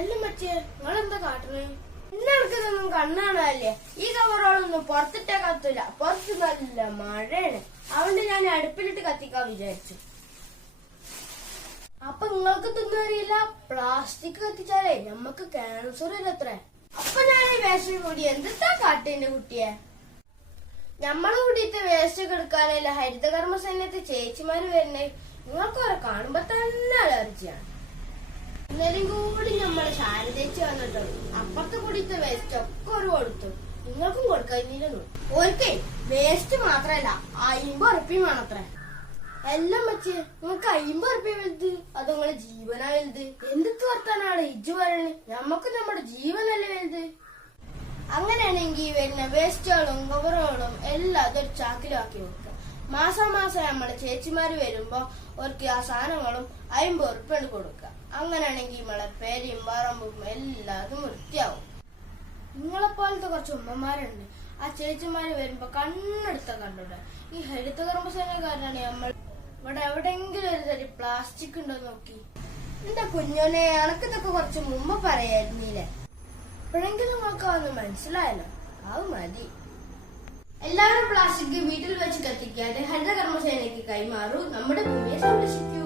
എല്ലാം മച്ചേ നിങ്ങളെന്താ കാട്ടണേ? ഇന്ന് കണ്ണാണല്ലേ ഈ കവറോളൊന്നും പുറത്തിട്ടേ കത്തൂല. പുറത്ത് നല്ല മഴയാണ്. അതുകൊണ്ട് ഞാൻ അടുപ്പിലിട്ട് കത്തിക്കാൻ വിചാരിച്ചു. അപ്പൊ നിങ്ങൾക്ക് തിന്നറിയില്ല പ്ലാസ്റ്റിക് കത്തിച്ചാലേ നമ്മക്ക് ക്യാൻസർ വരത്രേ അപ്പൊ ഞാൻ ഈ വേസ്റ്റ് കൂടി എന്താ കാട്ടിന്റെ കുട്ടിയെ? നമ്മളെ കൂടിയിട്ട് വേസ്റ്റ് കെടുക്കാനല്ല എടുക്കാനല്ല ഹരിതകർമ്മ സൈന്യത്തെ ചേച്ചിമാര് വരുന്നേ. നിങ്ങൾക്ക് അവരെ കാണുമ്പോ തന്നെ അലർജിയാണ്. എന്നാലും ശാരദേച്ചി വന്നിട്ടുള്ളൂ അപ്പുറത്ത് കൂടിയിട്ട് വേസ്റ്റ് ഒക്കെ ഒരു കൊടുത്തു. നിങ്ങൾക്കും കൊടുക്കാനില്ലെന്നു ഓർക്കേ വേസ്റ്റ് മാത്രല്ല അയിമ്പത് ഉറപ്പിയും വേണത്രേ എല്ലാം വെച്ച് നിങ്ങൾക്ക് അയിമ്പത് ഉറപ്പിയ വലുത് അത് നിങ്ങളെ ജീവനാ വലുത്? എന്തൊക്കെ വർത്താനാണ് ഇജ്ജ് പറയണേ. നമുക്ക് നമ്മുടെ ജീവനല്ലേ വലുത്. അങ്ങനെയാണെങ്കിൽ വരുന്ന വേസ്റ്റുകളും കവറുകളും എല്ലാം അതൊരു ചാക്കിലാക്കി വെക്കുക. മാസം മാസം നമ്മൾ ചേച്ചിമാര് വരുമ്പോ അവർക്ക് ആ സാധനങ്ങളും അമ്പത് ഉറുപ്പിയാണ് കൊടുക്കുക അങ്ങനെയാണെങ്കിൽ നമ്മളെ പേരയും പറമ്പും എല്ലാതും വൃത്തിയാവും. നിങ്ങളെപ്പോലത്തെ കുറച്ച് ഉമ്മമാരുണ്ട്. ആ ചേച്ചിമാര് വരുമ്പോ കണ്ണെടുത്ത കണ്ടുണ്ട് ഈ ഹരിത കർമ്മസേനക്കാരനാണ് നമ്മൾ. ഇവിടെ എവിടെയെങ്കിലും ഒരു തരി പ്ലാസ്റ്റിക് ഉണ്ടോ നോക്കി. എന്റെ കുഞ്ഞോനെ അനക്കിതൊക്കെ കുറച്ച് മുമ്പ് പറയായിരുന്നില്ലേ എപ്പോഴെങ്കിലും നിങ്ങൾക്ക് അതൊന്ന് മനസ്സിലായല്ലോ. അത് മതി. പ്ലാസ്റ്റിക് വീട്ടിൽ വെച്ച് കത്തിക്കാതെ ഹരിത കർമ്മസേനയ്ക്ക് കൈമാറൂ. നമ്മുടെ ഭൂമിയെ സംരക്ഷിക്കൂ.